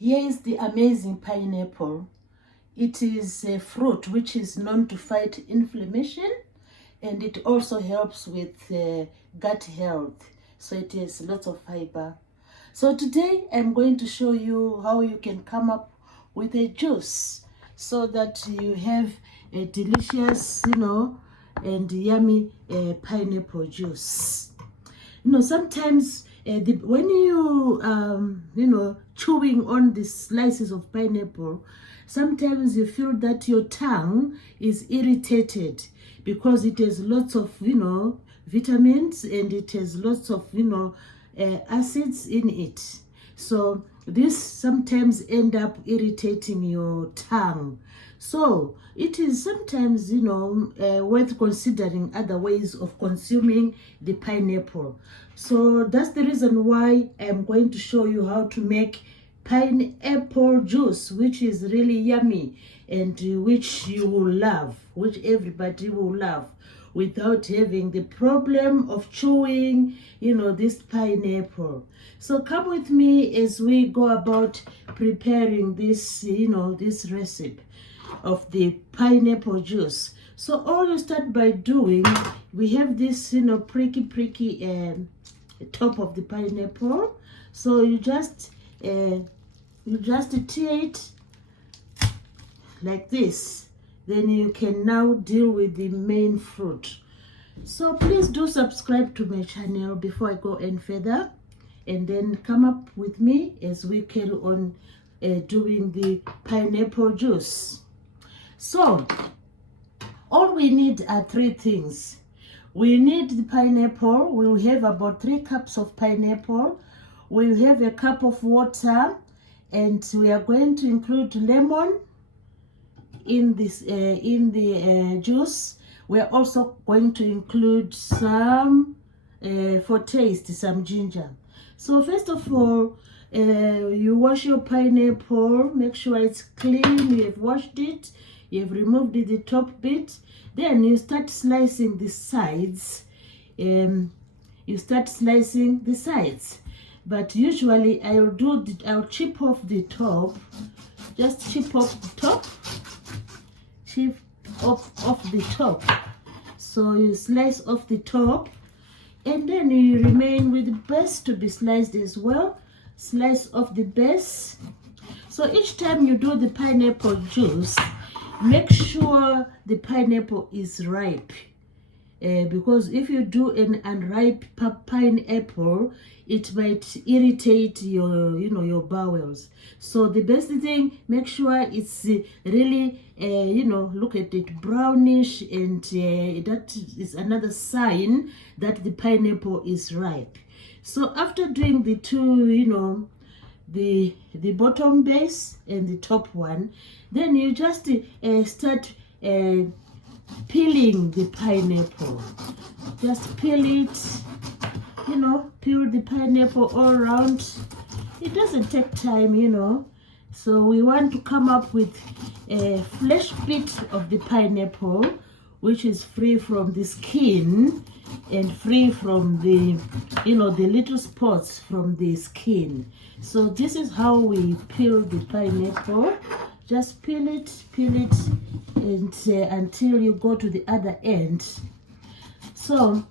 Here is the amazing pineapple. It is a fruit which is known to fight inflammation, and it also helps with gut health. So it has lots of fiber. So today I'm going to show you how you can come up with a juice so that you have a delicious, and yummy pineapple juice. Sometimes when chewing on the slices of pineapple, sometimes you feel that your tongue is irritated because it has lots of vitamins, and it has lots of acids in it. So this sometimes end up irritating your tongue. So it is sometimes worth considering other ways of consuming the pineapple. So that's the reason why I'm going to show you how to make pineapple juice, which is really yummy and which you will love, which everybody will love, without having the problem of chewing this pineapple. So come with me as we go about preparing this this recipe of the pineapple juice. So all you start by doing, we have this pricky top of the pineapple. So you just tear it like this. Then you can now deal with the main fruit. So please do subscribe to my channel before I go any further, and then come up with me as we carry on doing the pineapple juice. So all we need are three things. We need the pineapple. We will have about 3 cups of pineapple. We will have a cup of water, and we are going to include lemon in this juice. We are also going to include some for taste, some ginger. So first of all, you wash your pineapple. Make sure it's clean. You have washed it. You have removed the top bit. Then you start slicing the sides. But usually I'll chip off the top. Just chip off the top. Chip off the top. So you slice off the top, and then you remain with the base to be sliced as well. Slice off the base. So each time you do the pineapple juice, make sure the pineapple is ripe. Because if you do an unripe pineapple, it might irritate your bowels. So the best thing, make sure it's really look at it, brownish, and that is another sign that the pineapple is ripe. So after doing the two, the bottom base and the top one, then you just start peeling the pineapple. Just peel it, peel the pineapple all around. It doesn't take time, so we want to come up with a flesh bit of the pineapple which is free from the skin and free from the the little spots from the skin. So this is how we peel the pineapple. Just peel it, and until you go to the other end. So,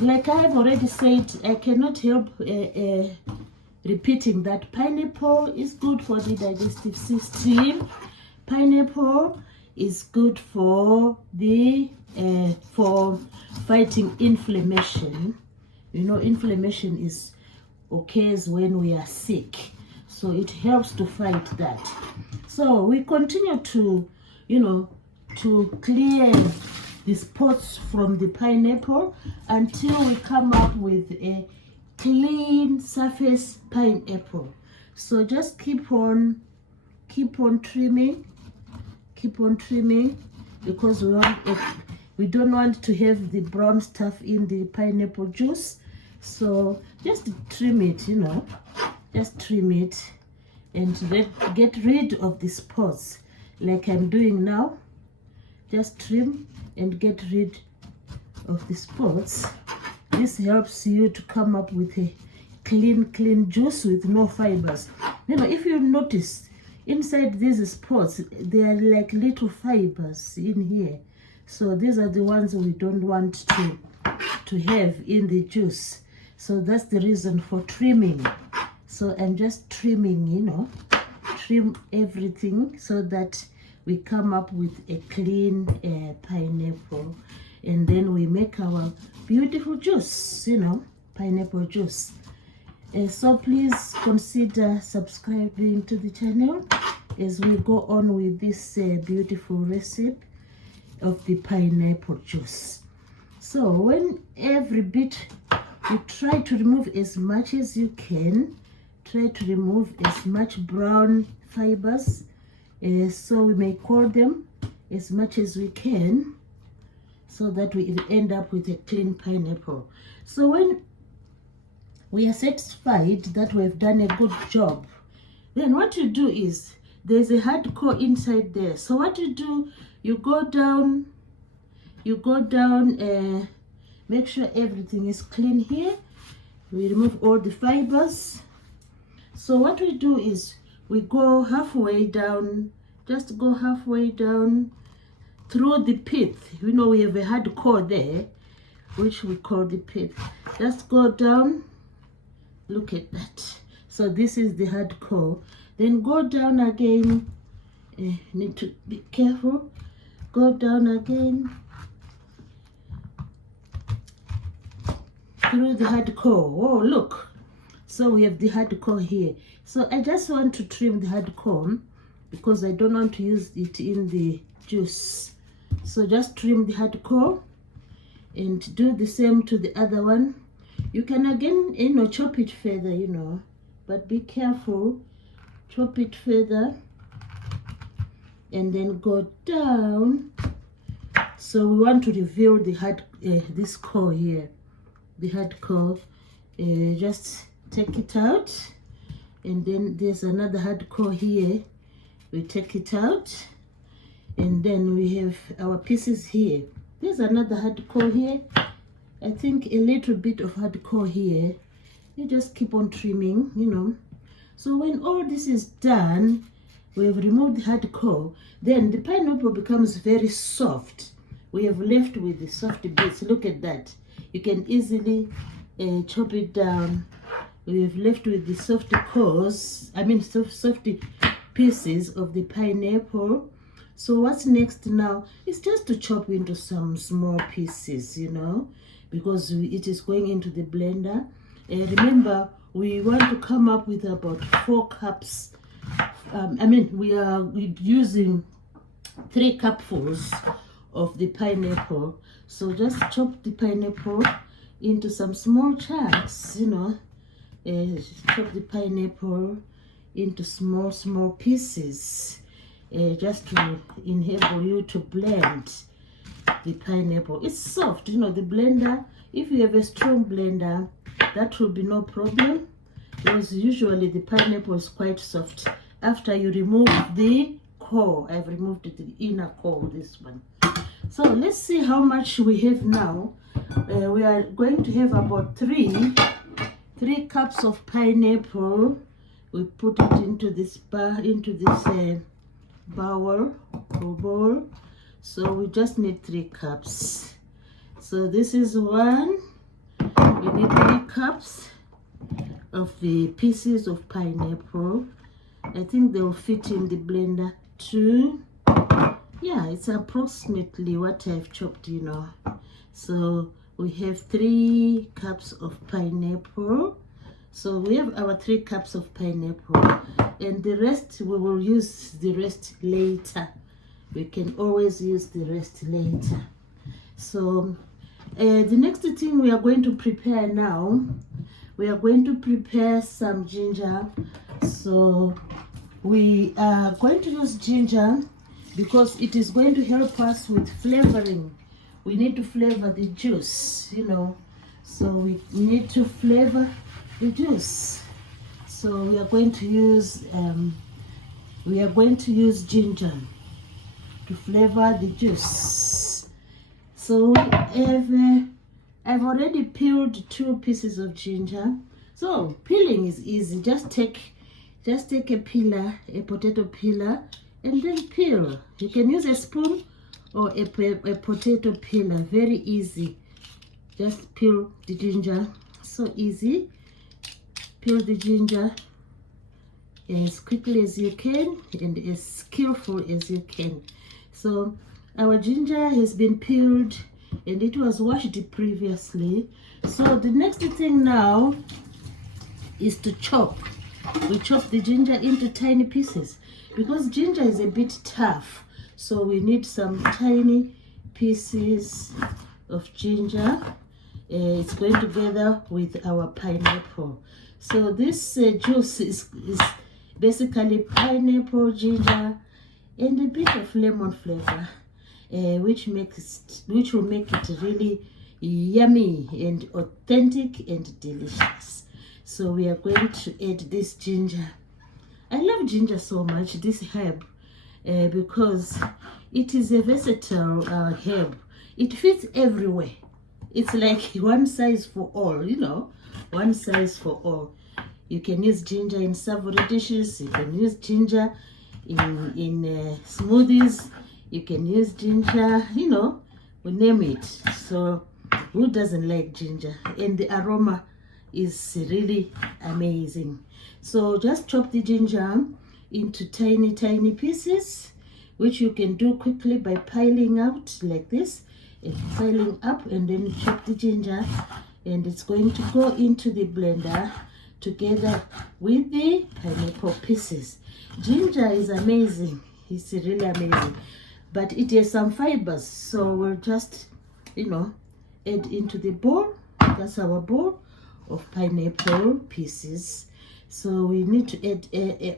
like I have already said, I cannot help repeating that pineapple is good for the digestive system. Pineapple is good for the for fighting inflammation. Inflammation occurs when we are sick, so it helps to fight that. So we continue to clear the spots from the pineapple until we come up with a clean surface pineapple. So just keep on trimming, because we don't want to have the brown stuff in the pineapple juice. So just trim it, just trim it and get rid of the spots like I'm doing now. Just trim and get rid of the spots. This helps you to come up with a clean juice with no fibers. You know, if you notice, inside these spots, there are like little fibers in here. So these are the ones we don't want to have in the juice. So that's the reason for trimming. So I'm just trimming, you know, trim everything so that we come up with a clean pineapple. And then we make our beautiful juice, you know, pineapple juice. So please consider subscribing to the channel as we go on with this beautiful recipe of the pineapple juice. So when every bit, you try to remove as much as you can. Try to remove as much brown fibers, so we may core them as much as we can, so that we end up with a clean pineapple. So when we are satisfied that we have done a good job, then what you do is, there's a hard core inside there. So what you do, you go down, make sure everything is clean here. We remove all the fibers. So what we do is, we go halfway down, just go halfway down through the pith. You know, we have a hard core there, which we call the pith. Just go down, look at that. So this is the hard core. Then go down again, need to be careful. Go down again through the hard core. Oh, look. So we have the hard core here. So I just want to trim the hard core because I don't want to use it in the juice. So just trim the hard core and do the same to the other one. You can again, you know, chop it further, you know, but be careful. Chop it further and then go down. So we want to reveal the hard, this core here, the hard core. Just take it out, and then there's another hard core here. We take it out, and then we have our pieces here. There's another hard core here. I think a little bit of hard core here. You just keep on trimming, you know. So when all this is done, we have removed the hard core, then the pineapple becomes very soft. We have left with the soft bits. Look at that. You can easily chop it down. We have left with the soft cores, soft pieces of the pineapple. So what's next now is just to chop into some small pieces, you know, because it is going into the blender. Remember, we want to come up with about 4 cups. We're using 3 cupfuls of the pineapple. So just chop the pineapple into some small chunks, you know. Chop the pineapple into small pieces, just to enable you to blend the pineapple. It's soft, you know, the blender. If you have a strong blender, that will be no problem, because usually the pineapple is quite soft after you remove the core. I've removed the inner core, this one. So let's see how much we have now. We are going to have about 3 cups of pineapple. We put it into this bowl or bowl. So we just need 3 cups. So this is 1. We need 3 cups of the pieces of pineapple. I think they will fit in the blender. 2. Yeah, it's approximately what I've chopped, you know. So we have 3 cups of pineapple. So we have our 3 cups of pineapple, and the rest, we will use the rest later. We can always use the rest later. So the next thing we are going to prepare now, we are going to prepare some ginger. So we are going to use ginger because it is going to help us with flavoring. We need to flavor the juice, you know. So we need to flavor the juice. So we are going to use ginger to flavor the juice. So I've already peeled 2 pieces of ginger. So So peeling is easy. Just take a peeler, a potato peeler, and then peel. You can use a spoon or a potato peeler. Very easy. Just peel the ginger. So easy. Peel the ginger as quickly as you can and as skillful as you can. So our ginger has been peeled and it was washed previously. So the next thing now is to chop. We chop the ginger into tiny pieces because ginger is a bit tough. So we need some tiny pieces of ginger. It's going together with our pineapple. So this juice is basically pineapple, ginger, and a bit of lemon flavor, which will make it really yummy and authentic and delicious. So we are going to add this ginger. I love ginger so much, this herb, because it is a versatile herb. It fits everywhere. It's like one size for all, you know, one size for all. You can use ginger in savory dishes. You can use ginger in smoothies. You can use ginger, you know, we name it. So who doesn't like ginger? And the aroma is really amazing. So just chop the ginger into tiny pieces, which you can do quickly by piling out like this and piling up, and then you chop the ginger, and it's going to go into the blender together with the pineapple pieces. Ginger is amazing. It's really amazing, but it has some fibers, so we'll just, you know, add into the bowl. That's our bowl of pineapple pieces. So we need to add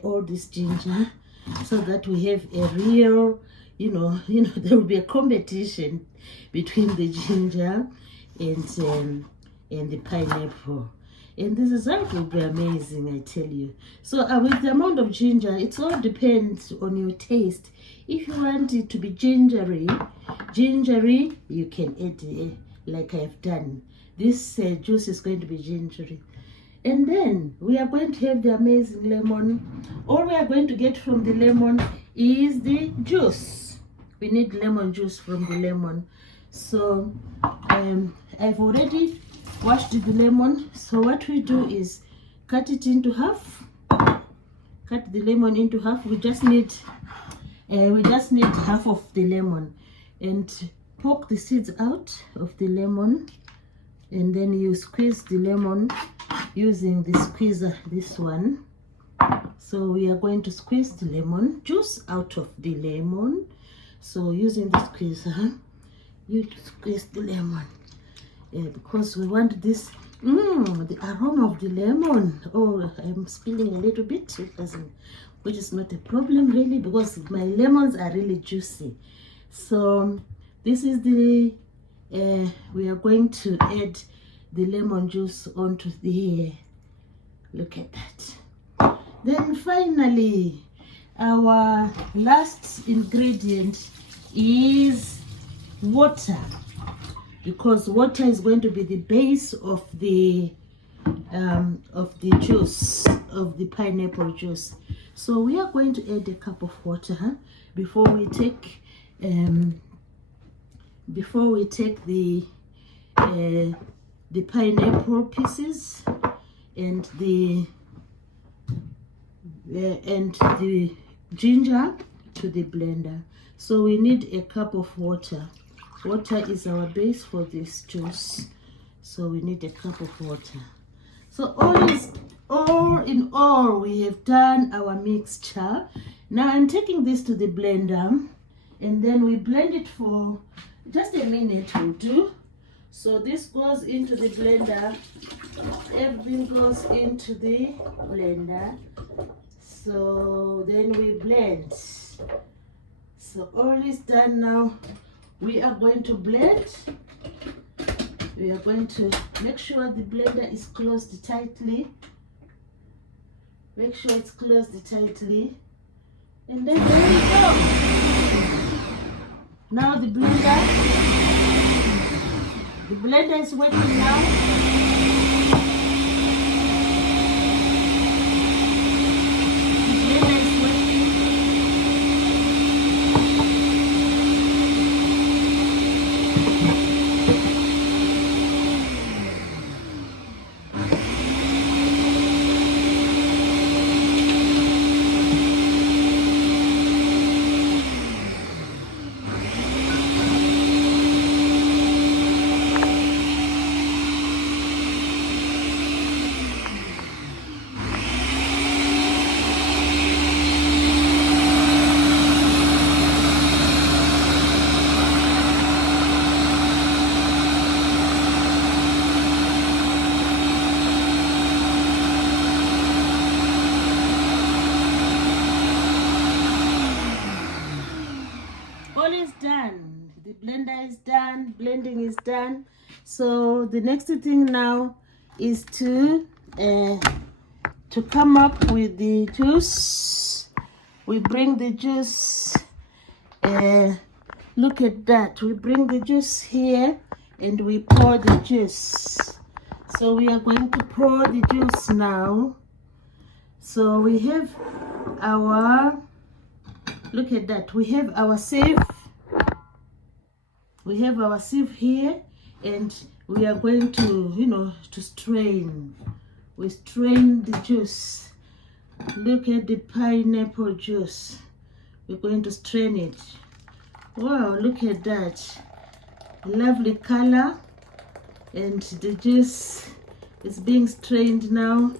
all this ginger so that we have a real, you know, there will be a competition between the ginger and the pineapple. And this result will be amazing, I tell you. So with the amount of ginger, it all depends on your taste. If you want it to be gingery, you can add like I have done. This juice is going to be gingery. And then we are going to have the amazing lemon. All we are going to get from the lemon is the juice. We need lemon juice from the lemon. So I've already washed the lemon. So what we do is cut it into half. Cut the lemon into half. We just need half of the lemon, and poke the seeds out of the lemon, and then you squeeze the lemon using the squeezer, this one. So we are going to squeeze the lemon juice out of the lemon. So using the squeezer, you squeeze the lemon, because we want this the aroma of the lemon. Oh, I'm spilling a little bit. It doesn't, which is not a problem really, because my lemons are really juicy. So this is the we are going to add the lemon juice onto the, look at that. Then finally, our last ingredient is water, because water is going to be the base of the juice, of the pineapple juice. So we are going to add a cup of water before we take the pineapple pieces and the ginger to the blender. So we need a cup of water. Water is our base for this juice, so we need a cup of water. So all in all, we have done our mixture. Now I'm taking this to the blender, and then we blend it for just a minute will do. So this goes into the blender. Everything goes into the blender. So then we blend. So all is done now. We are going to blend. We are going to make sure the blender is closed tightly. Make sure it's closed tightly. And then there we go. Now the blender is working now. done. The blender is done. Blending is done. So the next thing now is to come up with the juice. We bring the juice. Look at that. We bring the juice here and we pour the juice. So we are going to pour the juice now. So we have our, look at that. We have our sieve. We have our sieve here, and we are going to, to strain. We strain the juice. Look at the pineapple juice. We're going to strain it. Wow, look at that. Lovely color. And the juice is being strained now.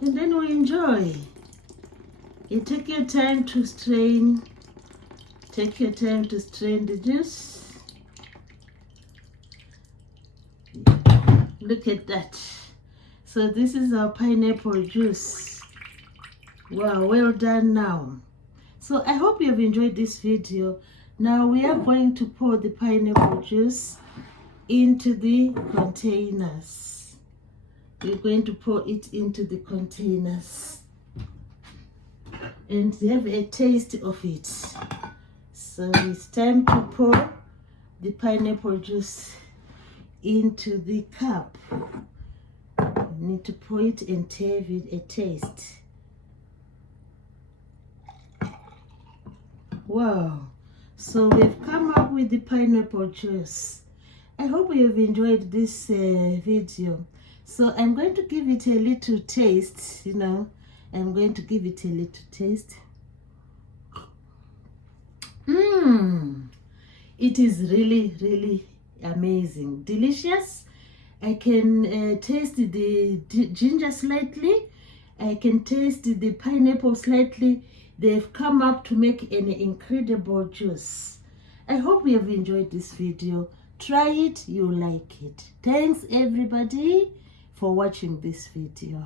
And then we enjoy. You take your time to strain. Take your time to strain the juice. Look at that. So this is our pineapple juice. Wow, well done now. So I hope you have enjoyed this video. Now we are going to pour the pineapple juice into the containers. We're going to pour it into the containers and have a taste of it. So it's time to pour the pineapple juice into the cup. You need to pour it and have it a taste. Wow, so we've come up with the pineapple juice. I hope you have enjoyed this video. So I'm going to give it a little taste, I'm going to give it a little taste. It is really, really amazing, delicious. I can taste the ginger slightly. I can taste the pineapple slightly. They've come up to make an incredible juice. I hope you have enjoyed this video. Try it, you'll like it. Thanks everybody for watching this video.